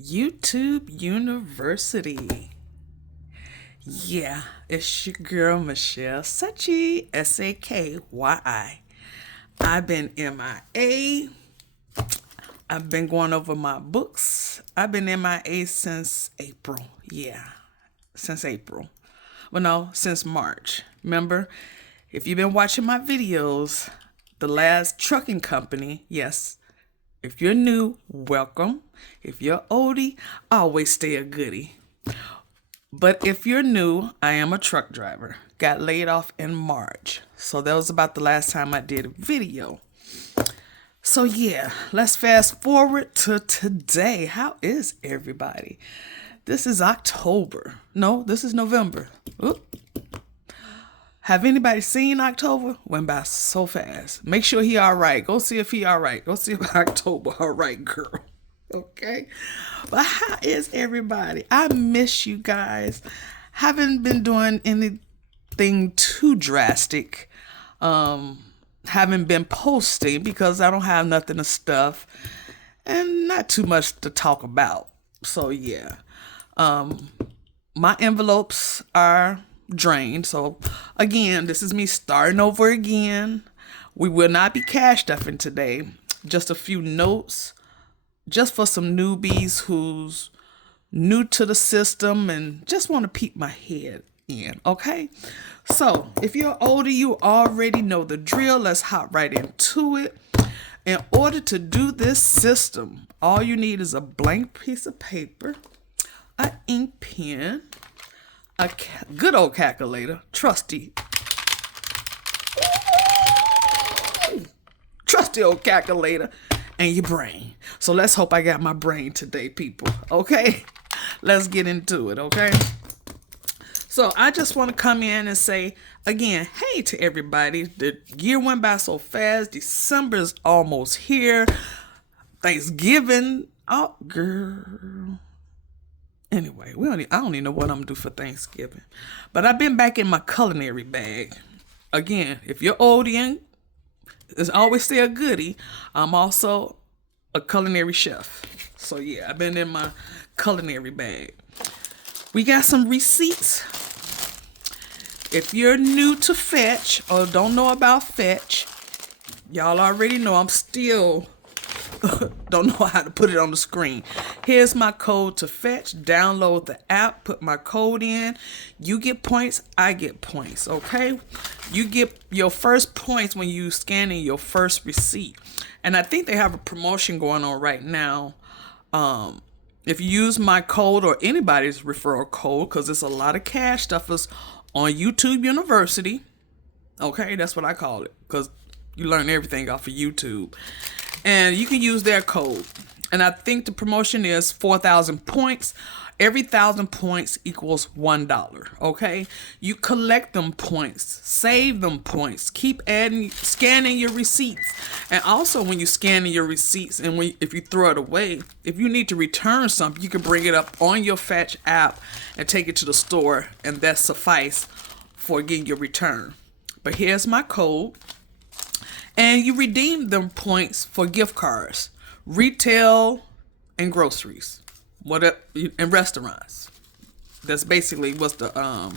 YouTube University. Yeah, it's your girl Michelle Sachi, Sakyi. I've been MIA. I've been going over my books. I've been MIA since April. Yeah, since April. Well, no, since March. Remember, if you've been watching my videos, the last trucking company, yes. If you're new, welcome. If you're oldie, always stay a goodie. But if you're new, I am a truck driver. Got laid off in March. So that was about the last time I did a video. So yeah, let's fast forward to today. How is everybody? This is October. No, this is November. Oop. Have anybody seen October? Went by so fast. Make sure he all right. Go see if he all right. Go see if October all right, girl. Okay? But how is everybody? I miss you guys. Haven't been doing anything too drastic. Haven't been posting because I don't have nothing to stuff and not too much to talk about. So yeah. My envelopes are drained. So again, this is me starting over again. We will not be cash stuffing today. Just a few notes, just for some newbies who's new to the system and just want to peek my head in. Okay, so if you're older, you already know the drill. Let's hop right into it. In order to do this system, all you need is a blank piece of paper, an ink pen, a good old calculator, trusty old calculator, and your brain. So let's hope I got my brain today, people. Okay, let's get into it. Okay, so I just want to come in and say again, hey to everybody. The year went by so fast. December is almost here. Thanksgiving, oh girl. Anyway, I don't even know what I'm gonna do for Thanksgiving. But I've been back in my culinary bag. Again, if you're oldie, there's always stay a goodie. I'm also a culinary chef. So yeah, I've been in my culinary bag. We got some receipts. If you're new to Fetch or don't know about Fetch, y'all already know I'm still don't know how to put it on the screen. Here's my code to Fetch. Download the app, put my code in. You get points, I get points, okay? You get your first points when you scan in your first receipt. And I think they have a promotion going on right now. If you use my code or anybody's referral code, because there's a lot of cash stuffers on YouTube University. Okay, that's what I call it, because you learn everything off of YouTube. And you can use their code. And I think the promotion is 4,000 points. Every 1,000 points equals $1. Okay? You collect them points. Save them points. Keep scanning your receipts. And also when you're scanning your receipts and if you throw it away, if you need to return something, you can bring it up on your Fetch app and take it to the store. And that suffice for getting your return. But here's my code. And you redeem them points for gift cards, retail, and groceries, and restaurants. That's basically what's the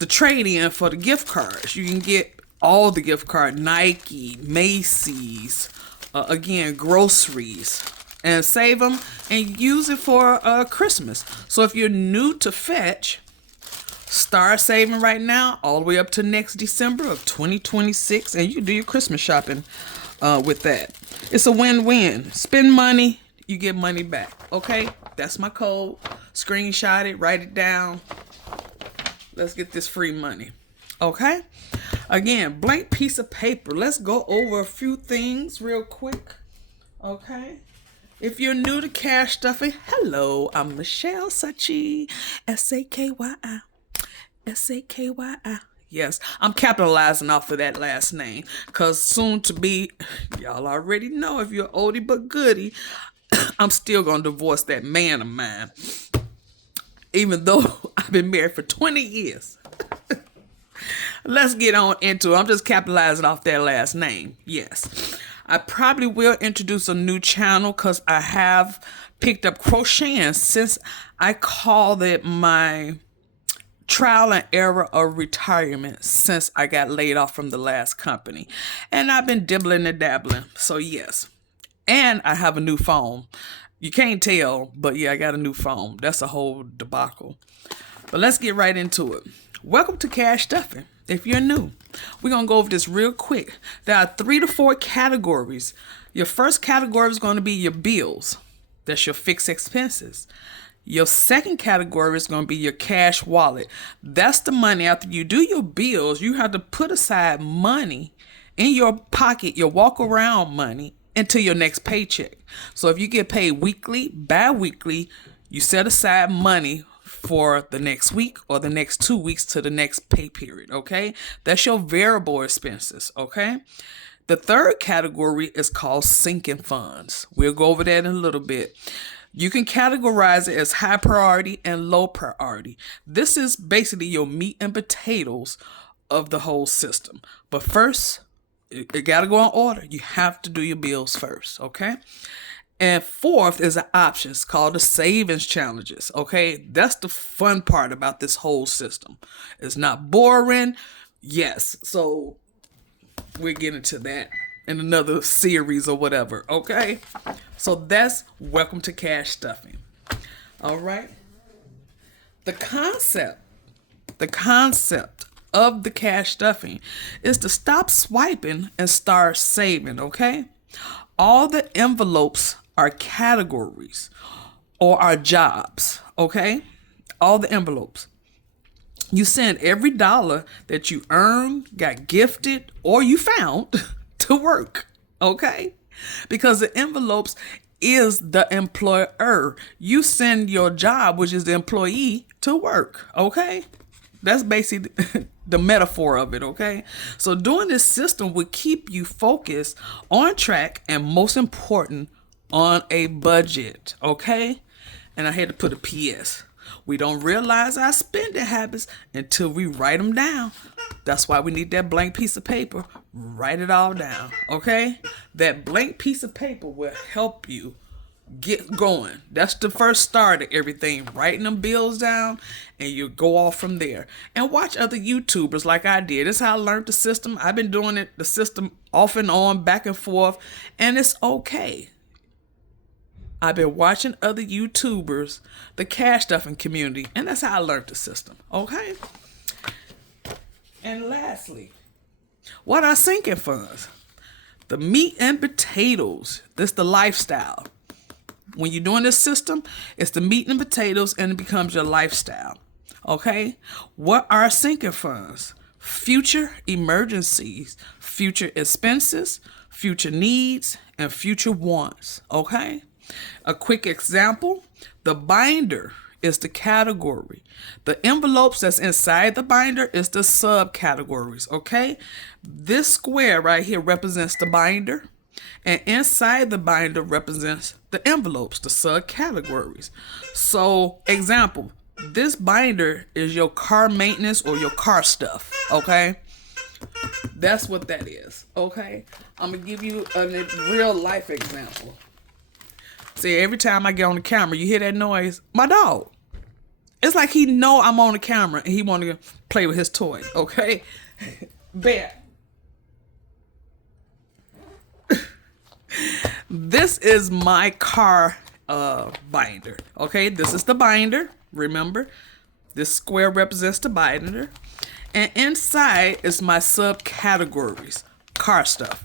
trade-in for the gift cards. You can get all the gift card, Nike, Macy's, again, groceries, and save them and use it for Christmas. So if you're new to Fetch, start saving right now all the way up to next December of 2026, and you can do your Christmas shopping with that. It's a win-win. Spend money, you get money back. Okay, that's my code. Screenshot it, write it down. Let's get this free money. Okay, again, blank piece of paper. Let's go over a few things real quick. Okay, if you're new to cash stuffing, hello, I'm Michelle Sachi, Sakyi. Sakyi. Yes, I'm capitalizing off of that last name. Because soon to be, y'all already know if you're oldie but goodie, I'm still going to divorce that man of mine. Even though I've been married for 20 years. Let's get on into it. I'm just capitalizing off that last name. Yes. I probably will introduce a new channel because I have picked up crocheting since I called it my trial and error of retirement since I got laid off from the last company. And I've been dibbling and dabbling. So yes. And I have a new phone. You can't tell, but yeah, I got a new phone. That's a whole debacle. But let's get right into it. Welcome to Cash Stuffing. If you're new, we're going to go over this real quick. There are 3 to 4 categories. Your first category is going to be your bills. That's your fixed expenses. Your second category is going to be your cash wallet. That's the money after you do your bills, you have to put aside money in your pocket, your walk around money, until your next paycheck. So if you get paid weekly, bi-weekly, you set aside money for the next week or the next 2 weeks to the next pay period, okay? That's your variable expenses, okay? The third category is called sinking funds. We'll go over that in a little bit. You can categorize it as high priority and low priority. This is basically your meat and potatoes of the whole system. But first, it got to go in order. You have to do your bills first, okay? And fourth is an option. It's called the savings challenges, okay? That's the fun part about this whole system. It's not boring. Yes, so we'll get into that in another series or whatever, okay? So that's welcome to Cash Stuffing. All right? The concept of the cash stuffing is to stop swiping and start saving, okay? All the envelopes are categories or are jobs, okay? All the envelopes. You send every dollar that you earned, got gifted, or you found to work, okay? Because the envelopes is the employer. You send your job, which is the employee, to work, okay? That's basically the metaphor of it, okay? So doing this system will keep you focused, on track, and most important, on a budget, okay? And I had to put a PS. We don't realize our spending habits until we write them down. That's why we need that blank piece of paper. Write it all down, okay? That blank piece of paper will help you get going. That's the first start of everything. Writing them bills down, and you go off from there. And watch other YouTubers like I did. This is how I learned the system. I've been doing it, the system off and on, back and forth, and it's okay. I've been watching other YouTubers, the cash stuffing community, and that's how I learned the system, okay? And lastly, what are sinking funds? The meat and potatoes. This the lifestyle. When you're doing this system, it's the meat and potatoes, and it becomes your lifestyle, okay? What are sinking funds? Future emergencies, future expenses, future needs, and future wants, okay? A quick example, the binder is the category. The envelopes that's inside the binder is the subcategories, okay? This square right here represents the binder, and inside the binder represents the envelopes, the subcategories. So, example, this binder is your car maintenance or your car stuff, okay? That's what that is, okay? I'm going to give you a real life example. See, every time I get on the camera, you hear that noise? My dog. It's like he know I'm on the camera and he want to play with his toy, okay? Bear. This is my car binder, okay? This is the binder, remember? This square represents the binder. And inside is my subcategories, car stuff.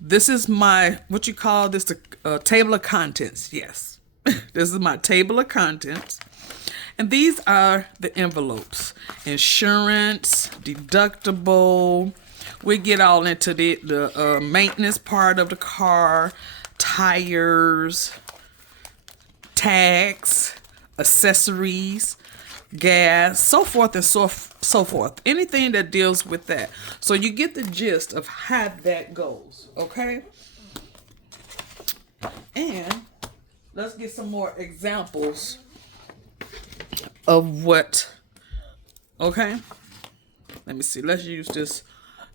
This is my, what you call this, the table of contents. Yes, this is my table of contents. And these are the envelopes. Insurance, deductible. We get all into the maintenance part of the car, tires, tax, accessories, gas, so forth and so forth. Anything that deals with that. So you get the gist of how that goes, okay? And let's get some more examples of what, okay? Let me see. Let's use this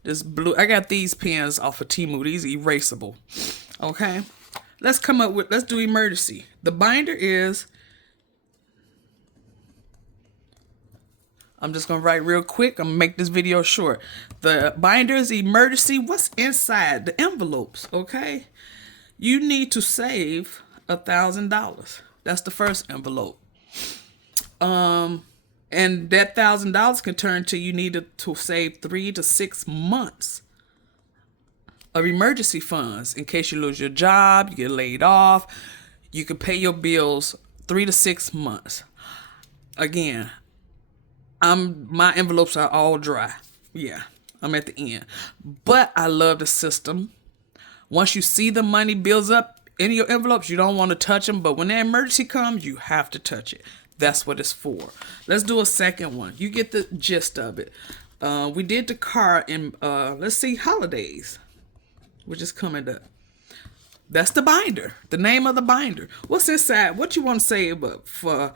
This blue, I got these pens off of Temu. These are erasable. Okay. Let's do emergency. The binder is, I'm just going to write real quick. I'm going to make this video short. The binder is emergency. What's inside the envelopes? Okay. You need to save $1,000. That's the first envelope. And that $1,000 can turn to you need to save 3 to 6 months of emergency funds in case you lose your job, you get laid off. You can pay your bills 3 to 6 months. Again, my envelopes are all dry. Yeah, I'm at the end. But I love the system. Once you see the money builds up in your envelopes, you don't want to touch them. But when the emergency comes, you have to touch it. That's what it's for. Let's do a second one. You get the gist of it. We did the car in, let's see, holidays, which is coming up. That's the binder, the name of the binder. What's inside? What you want to save up for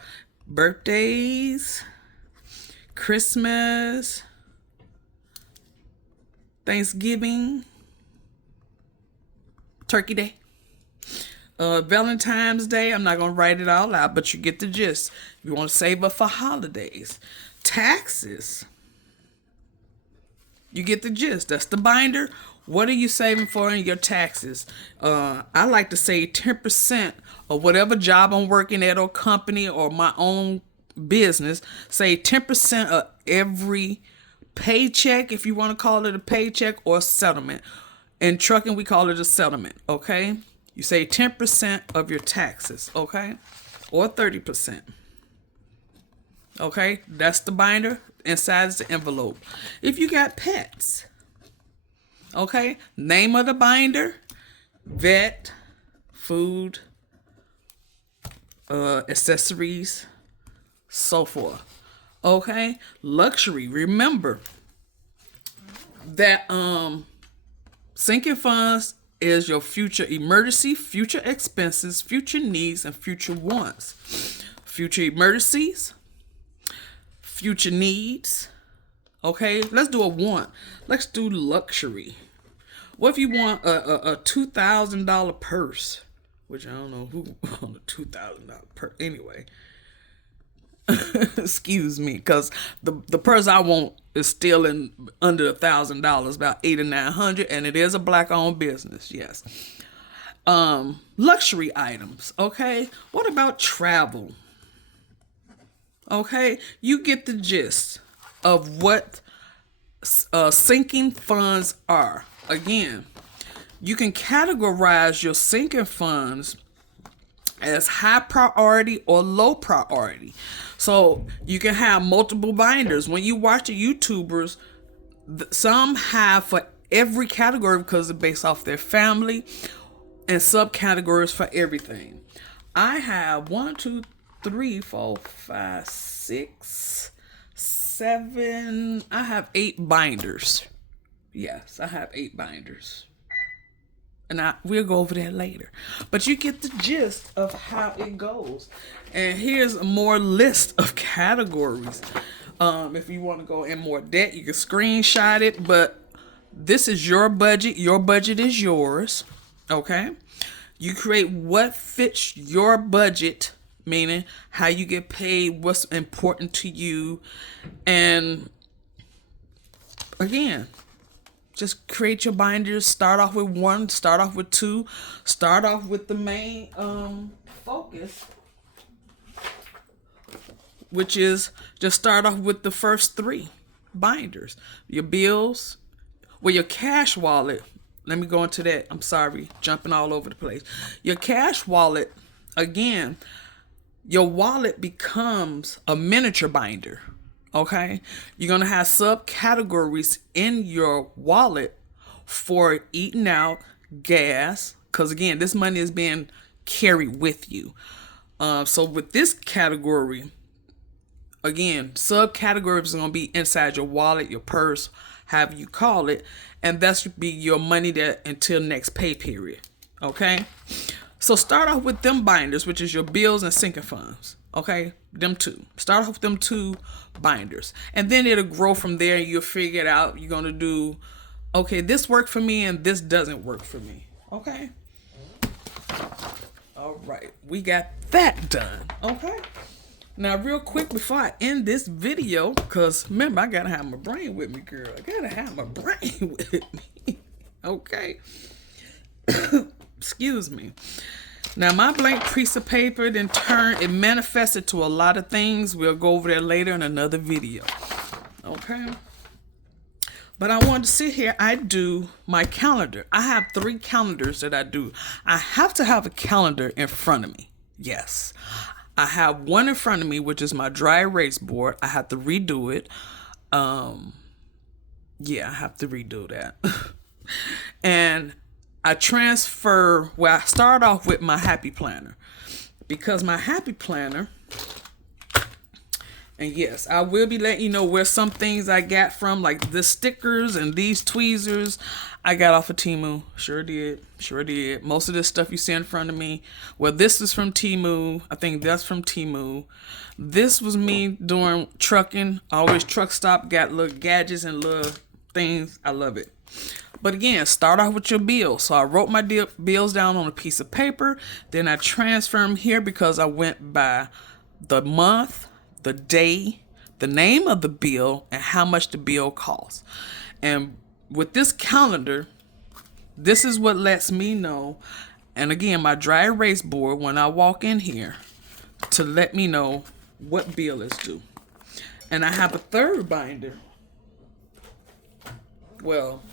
birthdays, Christmas, Thanksgiving, Turkey Day, Valentine's Day. I'm not going to write it all out, but you get the gist. You want to save up for holidays. Taxes. You get the gist. That's the binder. What are you saving for in your taxes? I like to say 10% of whatever job I'm working at or company or my own business. Say 10% of every paycheck, if you want to call it a paycheck or settlement. In trucking, we call it a settlement, okay? You say 10% of your taxes, okay? Or 30%. Okay? That's the binder. Inside is the envelope. If you got pets, okay? Name of the binder, vet, food, accessories, so forth. Okay? Luxury. Remember that sinking funds is your future emergency, future expenses, future needs, and future wants. Future emergencies, future needs. Okay, let's do a want. Let's do luxury. What if you want a $2,000 purse? Which I don't know who on a $2,000 purse. Anyway, excuse me, because the purse I want is still in under $1,000, about $800 or $900, and it is a black-owned business. Yes. Luxury items. Okay. What about travel? Okay, you get the gist of what sinking funds are. Again, you can categorize your sinking funds as high priority or low priority. So you can have multiple binders. When you watch the YouTubers, some have for every category because it's based off their family and subcategories for everything. I have 1, 2, 3, 4, 5, 6, 7. I have 8 binders. Yes, I have 8 binders. And we'll go over that later. But you get the gist of how it goes. And here's a more list of categories. If you want to go in more depth, you can screenshot it. But this is your budget. Your budget is yours. Okay? You create what fits your budget, meaning how you get paid, what's important to you. And again, just create your binders. Start off with 1, start off with 2, start off with the main focus, which is just start off with the first 3 binders. Your bills, well, your cash wallet. Let me go into that. I'm sorry, jumping all over the place. Your cash wallet, again, your wallet becomes a miniature binder. Okay, you're going to have subcategories in your wallet for eating out, gas, because again, this money is being carried with you. So with this category, again, subcategories are going to be inside your wallet, your purse, however you call it, and that should be your money that until next pay period. Okay, so start off with them binders, which is your bills and sinking funds. Okay, them 2. Start off with them 2 binders. And then it'll grow from there. You'll figure it out. You're going to do okay, this worked for me and this doesn't work for me. Okay. All right, we got that done. Okay. Now, real quick before I end this video, because remember, I gotta have my brain with me, girl. I gotta have my brain with me. Okay. Excuse me. Now, my blank piece of paper then it manifested to a lot of things. We'll go over there later in another video. Okay. But I wanted to sit here. I do my calendar. I have 3 calendars that I do. I have to have a calendar in front of me. Yes. I have one in front of me, which is my dry erase board. I have to redo it. Yeah, I have to redo that. And I transfer, well, I start off with my happy planner. Because my happy planner, and yes, I will be letting you know where some things I got from, like the stickers and these tweezers, I got off of Temu. Sure did. Sure did. Most of this stuff you see in front of me, well, this is from Temu. I think that's from Temu. This was me doing trucking. Always truck stop, got little gadgets and little things. I love it. But again, start off with your bills. So I wrote my bills down on a piece of paper. Then I transfer them here because I went by the month, the day, the name of the bill, and how much the bill costs. And with this calendar, this is what lets me know. And again, my dry erase board, when I walk in here, to let me know what bill is due. And I have a third binder. Well,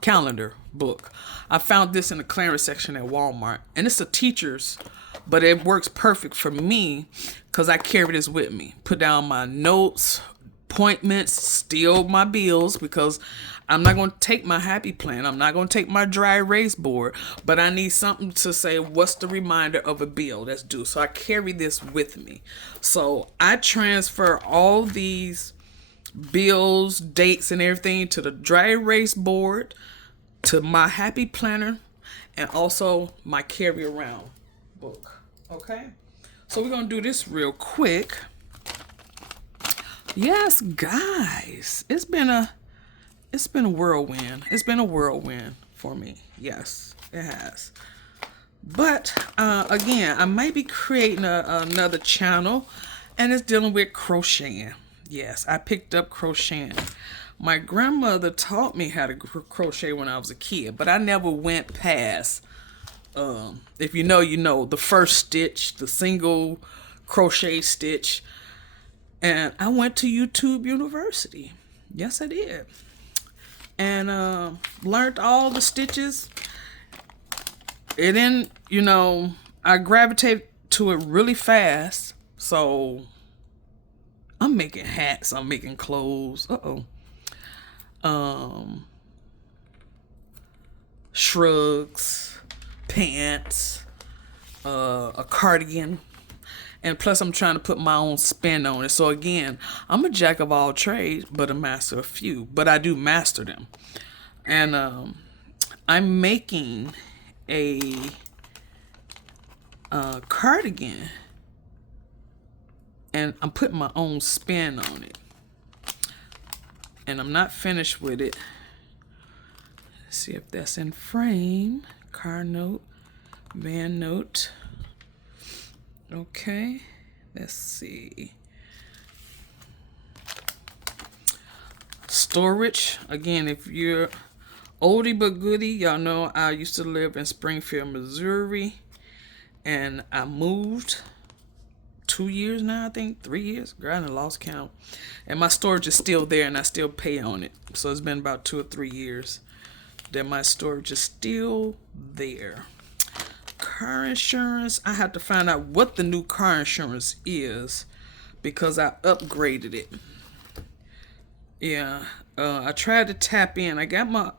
calendar book. I found this in the clearance section at Walmart, and it's a teacher's, but it works perfect for me because I carry this with me. Put down my notes, appointments, still my bills, because I'm not going to take my happy plan. I'm not going to take my dry erase board, but I need something to say what's the reminder of a bill that's due. So I carry this with me. So I transfer all these bills, dates, and everything to the dry erase board, to my happy planner, and also my carry around book. Okay, so we're gonna do this real quick. Yes, guys, it's been a whirlwind. It's been a whirlwind for me. Yes, it has. But again, I might be creating another channel, and it's dealing with crocheting. Yes, I picked up crocheting. My grandmother taught me how to crochet when I was a kid, but I never went past, if you know, you know, the first stitch, the single crochet stitch. And I went to YouTube University. Yes, I did. And learned all the stitches. And then, you know, I gravitated to it really fast. So I'm making hats. I'm making clothes. Shrugs, pants, a cardigan. And plus I'm trying to put my own spin on it. So again, I'm a jack of all trades, but a master of few. But I do master them. And I'm making a cardigan. And I'm putting my own spin on it. And I'm not finished with it. Let's see if that's in frame. Car note, van note. Okay, let's see. Storage. Again, if you're oldie but goodie, y'all know I used to live in Springfield, Missouri. And I moved 2 years now, I think, 3 years. Girl, I lost count. And my storage is still there, and I still pay on it. So it's been about 2 or 3 years that my storage is still there. Car insurance. I have to find out what the new car insurance is because I upgraded it. Yeah, I tried to tap in. I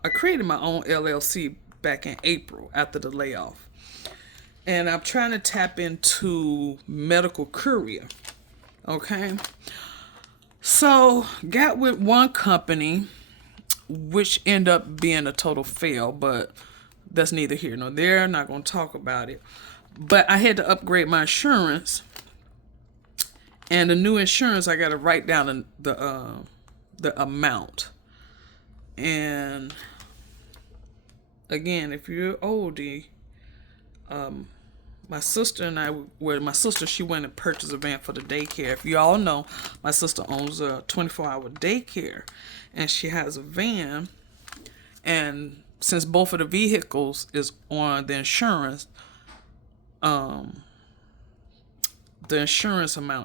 created my own LLC back in April after the layoff. And I'm trying to tap into medical courier. Okay. So, got with one company, which ended up being a total fail, but that's neither here nor there. I'm not going to talk about it. But I had to upgrade my insurance. And the new insurance, I got to write down the amount. And again, if you're oldie, my sister and I, my sister, she went and purchased a van for the daycare. If you all know, my sister owns a 24-hour daycare, and she has a van. And since both of the vehicles is on the insurance amount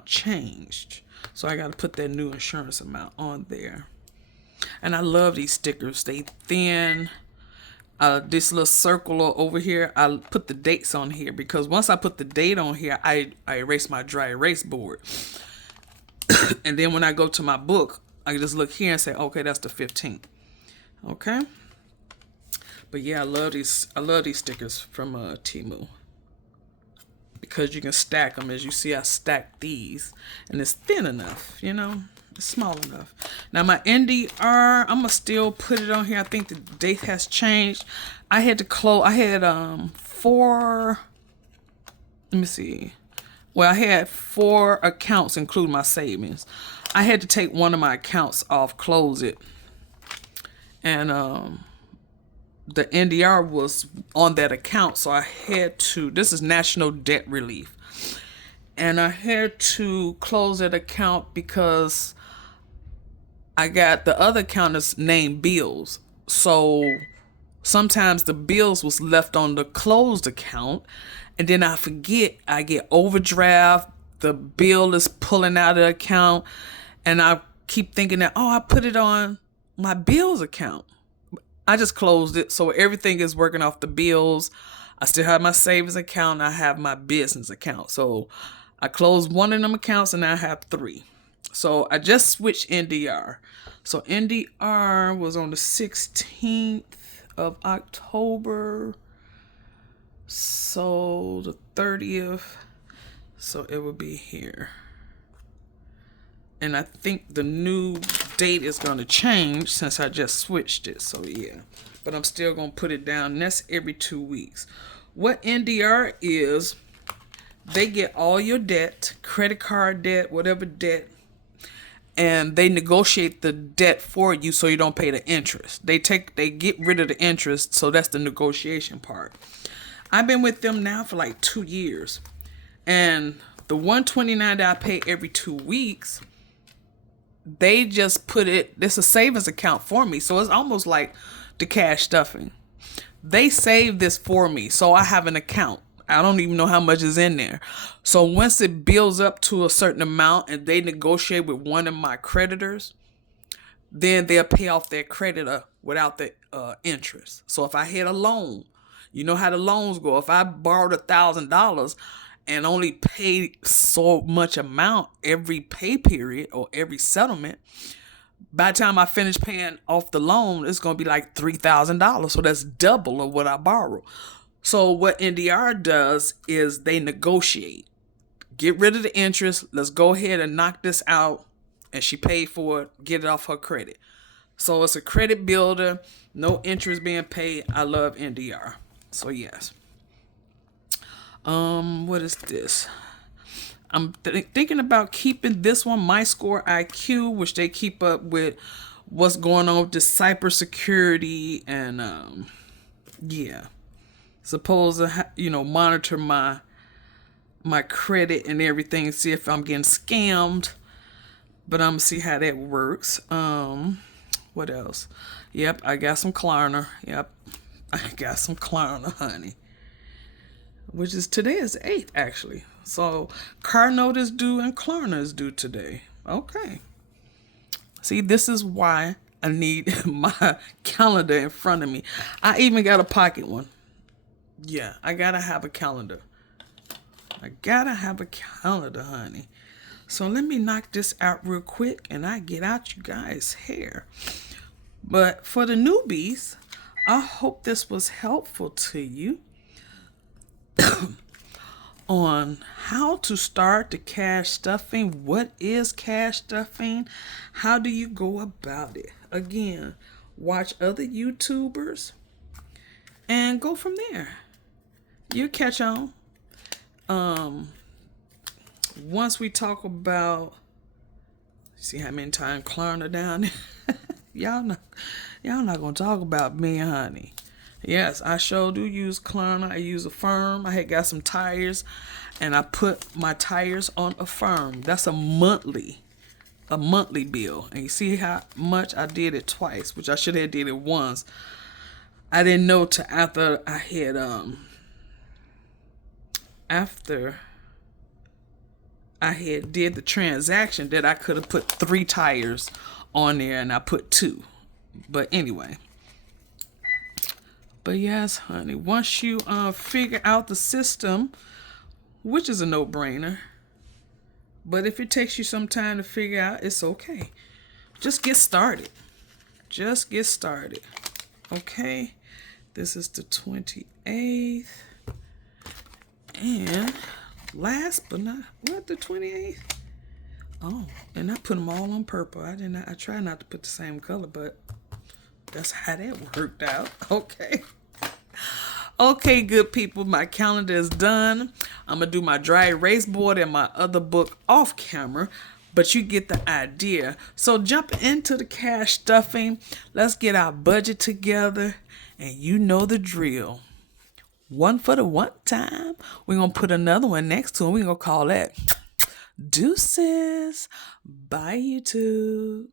changed. So I got to put that new insurance amount on there. And I love these stickers. They thin. This little circle over here, I put the dates on here because once I put the date on here, I erase my dry erase board. And then when I go to my book, I just look here and say, okay, that's the 15th. Okay. But yeah, I love these stickers from Temu because you can stack them. As you see, I stacked these, and it's thin enough, it's small enough. Now my NDR, I'm gonna still put it on here. I think the date has changed. I had to close. I had 4. Let me see. Well, I had 4 accounts, including my savings. I had to take one of my accounts off, close it, and the NDR was on that account, so I had to, this is National Debt Relief, and I had to close that account because I got the other account is named bills, so sometimes the bills was left on the closed account, and then I forget, I get overdraft, the bill is pulling out of the account, and I keep thinking that, I put it on my bills account. I just closed it, so everything is working off the bills. I still have my savings account, and I have my business account. So I closed one of them accounts, and I have 3. So I just switched NDR. So NDR was on the 16th of October. So the 30th. So it would be here. And I think the new date is going to change since I just switched it. So yeah, but I'm still going to put it down. And that's every 2 weeks. What NDR is, they get all your debt, credit card debt, whatever debt, and they negotiate the debt for you so you don't pay the interest. They get rid of the interest. So that's the negotiation part. I've been with them now for like 2 years. And the $129 that I pay every 2 weeks, they just put it, this is a savings account for me. So it's almost like the cash stuffing. They save this for me. So I have an account. I don't even know how much is in there. So once it builds up to a certain amount and they negotiate with one of my creditors, then they'll pay off their creditor without the interest. So if I had a loan, you know how the loans go. If I borrowed $1,000 and only paid so much amount every pay period or every settlement, by the time I finish paying off the loan, it's going to be like $3,000. So that's double of what I borrowed. So what NDR does is they negotiate. Get rid of the interest. Let's go ahead and knock this out. And she paid for it. Get it off her credit. So it's a credit builder. No interest being paid. I love NDR. So yes. What is this? I'm thinking about keeping this one, My Score IQ, which they keep up with what's going on with the cybersecurity and yeah. Supposed to monitor my credit and everything, see if I'm getting scammed. But I'm gonna see how that works. What else? Yep, I got some Klarna. Yep, I got some Klarna, honey. Which is today is the 8th, actually. So car note is due and Klarna is due today. Okay. See, this is why I need my calendar in front of me. I even got a pocket one. Yeah, I gotta have a calendar. I gotta have a calendar, honey. So let me knock this out real quick and I get out you guys' hair. But for the newbies, I hope this was helpful to you on how to start the cash stuffing. What is cash stuffing? How do you go about it? Again, watch other YouTubers and go from there. You'll catch on. Once we talk about, see how many times Klarna down there? y'all not gonna talk about me, honey. Yes, I sure do use Klarna. I use Affirm. I had got some tires, and I put my tires on Affirm. That's a monthly bill. And you see how much I did it twice, which I should have did it once. I didn't know till after I had did the transaction that I could have put 3 tires on there, and I put 2. But anyway. But yes, honey, once you figure out the system, which is a no-brainer, but if it takes you some time to figure out, it's okay. Just get started. Just get started. Okay? This is the 28th. And last but not, what, the 28th? Oh, and I put them all on purple. I try not to put the same color, but that's how that worked out. Okay. Okay, good people, my calendar is done. I'm going to do my dry erase board and my other book off camera, but you get the idea. So jump into the cash stuffing. Let's get our budget together, and you know the drill. One for the one time. We're going to put another one next to it. We're going to call that Deuces. Bye, YouTube.